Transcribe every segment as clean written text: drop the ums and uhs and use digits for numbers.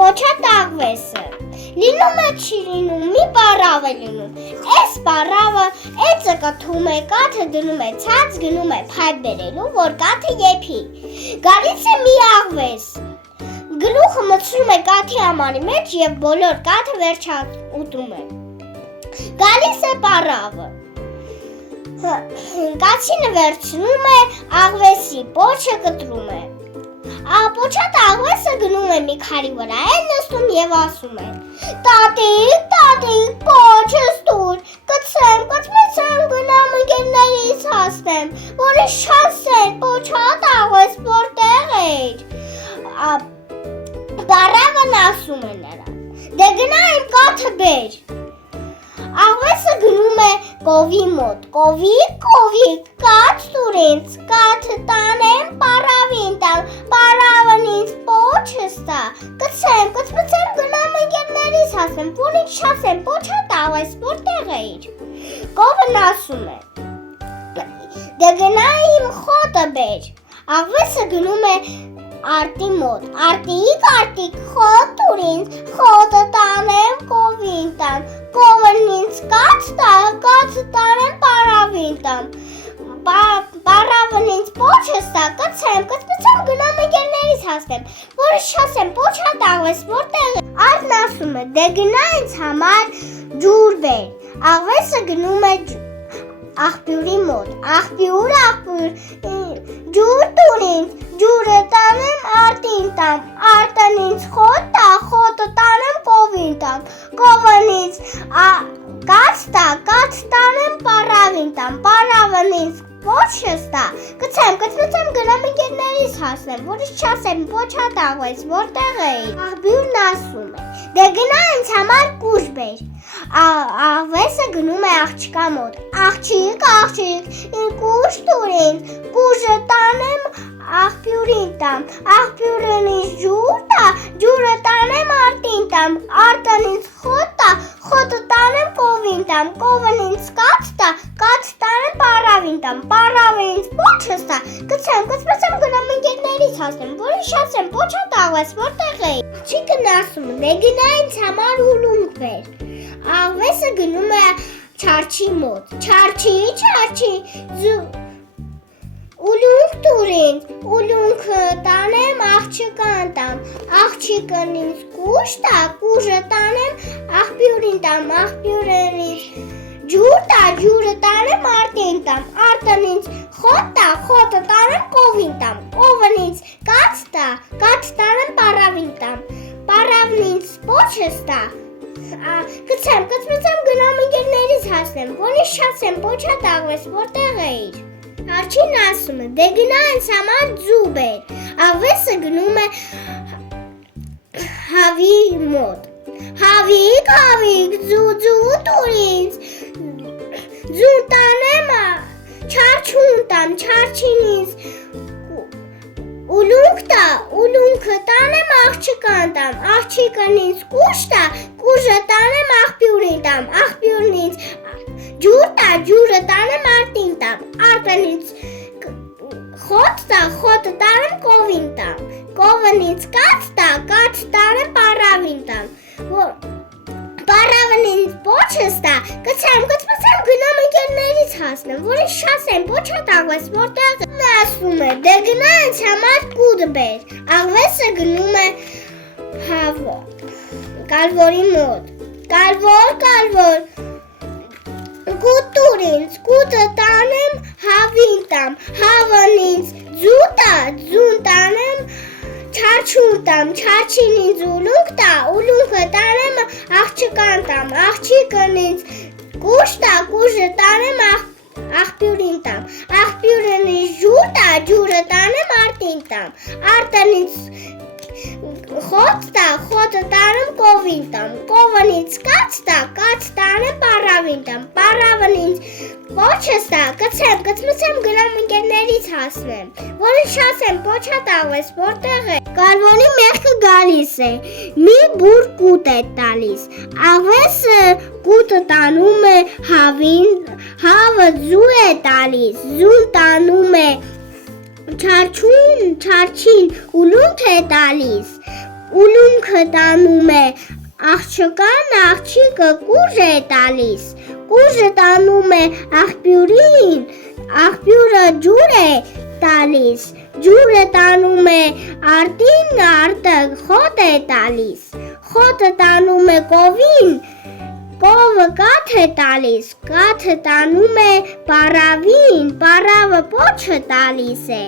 Պոչա տաղվեսը լինում է չի լինում, մի պարավ է լինում, այս պարավը էծը կթում է, կաթը դնում է ցած, գնում է փայտ բերելու, որ կաթը եփի, գալիս է մի աղվես, գլուխը մտցնում է կաթի ամանի մեջ և բոլոր կաթը վերջաուտում է, գալիս է պարավը, կացինը վերցնում է, աղվեսի պոչը կտրում է, Պոչատ աղվեսը գնում է մի քարի վրա է նստում և ասում է Տատիկ, պոչս տուր, կծեմ, կծմեցեմ, գնամ ընկերներիս հասնեմ, որը շասեն, պոչատ աղվես որտեղ էր Պարավն ասում է նրան, դե գնա իմ կաթը բեր Աղվեսը գնում է կովի մոտ, կովիկ, կաթ տուր ինձ, կաթը տանեմ, պարավին տամ, պարավն ինձ պոչս տա, կծեմ, կծմեցեմ, գնամ ընկերներիս հասնեմ, որ ինձ շասեմ, պոչատ աղվես որտեղ էիր, կովն ասում է, դե գնա իմ խոտը բեր, աղվեսը գնում է արտի մոտ, արտիկ, խոտ տուր ինձ, խոտը տանեմ, կովին տամ, կովն ինձ կաթ տա, կաթը տանեմ, պարավին տամ, պարավն ինձ պոչս տա, կծեմ, կծմեցեմ, գնամ ընկերներիս հասնեմ, որը շասեմ, պոչատ աղվես որտեղ է, արդն ասում է, դե գնա ինձ համար ջուր բեր, աղվեսը գնում է աղբյուրի մոտ, աղբյուր, ջուր տուր ինձ, ջուրը տանեմ, արտին տամ, արտն ինձ խոտ տա, խոտը տանեմ, կովին տամ, կովն ինձ կաթ տա, կաթ տանեմ, պարավին տամ, պարավն ինձ պոչս տա, կծեմ, կծմեցեմ, գնամ ընկերներիս հասնեմ, որը չասեմ, պոչատ աղվես, որտեղ էի, աղբյուրն ասում է, դե գնա ինձ համար կուժ բեր, աղվեսը գնում է աղջկա մոտ, աղջիկ, կուժ տուր ինձ, կուժը տանեմ, աղբյուրին տամ, աղբյուրն ինձ ջուր տա, ջուրը տանեմ արտին տամ, արտն ինձ խոտ տա, խոտը տանեմ կովին տամ, կովն ինձ կաթ տա, կաթ տանեմ պարավին տամ, պարավը ինձ պոչս տա, կծեմ, կծմեցեմ գնամ ընկերներիս հասնեմ, որը շասեմ, պոչատ աղվես որտեղ էի, աղջիկն ասում է, դե գնա ինձ համար ուլունք բեր, աղվեսը գնում է չարչի մոտ, չարչի, ուլունք տուր ինձ, ուլունքը տանեմ, աղջկան տամ, աղջիկն ինձ կուժ տա, կուժը տանեմ, աղբյուրին տամ, աղբյուրն ինձ ջուր տա, ջուրը տանեմ, արտին տամ, արտն ինձ խոտ տա, խոտը տանեմ, կովին տամ, կովն ինձ կաթ տա, կաթ տանեմ, պարավին տամ, պարավն ինձ պոչս տա, կծեմ, կծմեցեմ, գնամ ընկերներիս հասնեմ, որի շասեմ, պոչատ աղվես, որտեղ էիր Արջին ասում է, դե գնա ինձ համար ձու բեր, աղվեսը գնում է հավի մոտ, հավիկ, ձու տուր ինձ, ձու տանեմ, չարչուն տամ, չարչին ինձ ուլունք տա, ուլունքը տանեմ, աղջկան տամ, աղջիկն ինձ կուժ տա, կուժը տանեմ, աղբյուրին տամ, աղբյուրն ինձ ջուր տա, ջուրը տանեմ արտին տամ, արտն ինձ խոտ տա, խոտը տանեմ կովին տամ, կովն ինձ կաթ տա, կաթ տանեմ պարավին տամ, պարավն ինձ պոչս տա, կծեմ, կծմեցեմ, գնամ ընկերներիս հասնեմ, որը շասեմ, պոչատ աղվես, որտեղ ասում է, դե գնա ինձ համար կուտ բեր, աղվեսը գնում է կալվորի մոտ, կալվոր, Կուտ տուր ինձ, կուտը տանեմ, հավին տամ, հավն ինձ ձու տա, ձուն տանեմ, չարչուն տամ, չարչին ինձ ուլունք տա, ուլունքը տանեմ, աղջկան տամ, աղջիկն ինձ կուժ տա, կուժը տանեմ, աղբյուրին տամ, աղբյուրն ինձ ջուր տա, ջուրը տանեմ, արտին տամ, արտն ինձ խոտ տա, խոտը տանեմ, կովին տամ, կովն ինձ կաթ տա, կաթ տանեմ, պարավին տամ, պարավն ինձ պոչս տա, կծեմ, կծմեցեմ, գնամ ընկերներիս հասնեմ, որը շասեմ, պոչատ աղվես, որտեղ է, կալվորի մեղքը գալիս է, մի բուր կուտ է տալիս, աղվեսը կուտը տանում է հավին, հավը ձու է տալիս, ձուն տանում է չարչին ուլունք է տալիս, ուլունքը տանում է աղջկան, աղջիկը կուժ է տալիս, կուժը տանում է աղբյուրին, աղբյուրը ջուր է տալիս, ջուրը տանում է արտին, արտը խոտ է տալիս, խոտը տանում է կովին, կովը կաթ է տալիս, կաթը տանում է պարավին, պարավը պոչը տալիս է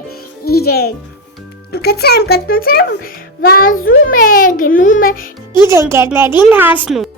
իրեն, կծեմ, վազում է, գնում է, իր ընկերներին հասնում։